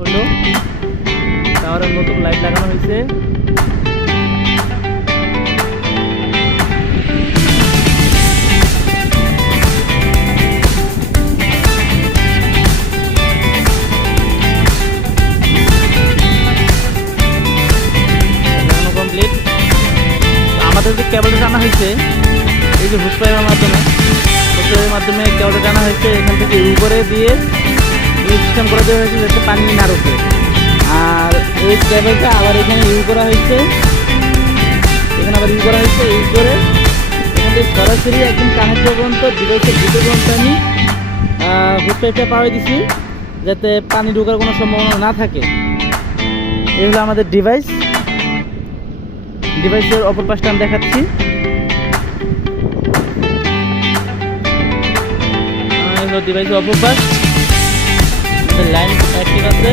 হলো টাওয়ারের নতুন লাইট লাগানো হয়েছে। কমপ্লিট। আমাদের যে কেবলটা টানা হয়েছে এই যে হুস পাইপের মাধ্যমে কেবলটা টানা হয়েছে, এখান থেকে উপরে দিয়ে সিস্টেম করে দেওয়া হয়েছে যাতে পানি না রোকে। আর এই কেবলটা আবার এখানে ইউজ করা হয়েছে, ইউজ করে এখান থেকে সরাসরি একদম কানেক্টর পর্যন্ত ডিভাইসের ভিতর পর্যন্ত আমি হুস পাইপটা পাওয়াই দিছি যাতে পানি ঢোকার কোনো সম্ভাবনা না থাকে। এই হলো আমাদের ডিভাইসের অপর পাশটা আমি দেখাচ্ছি। ডিভাইসের অপর পাশ লাইন ঠিক আছে।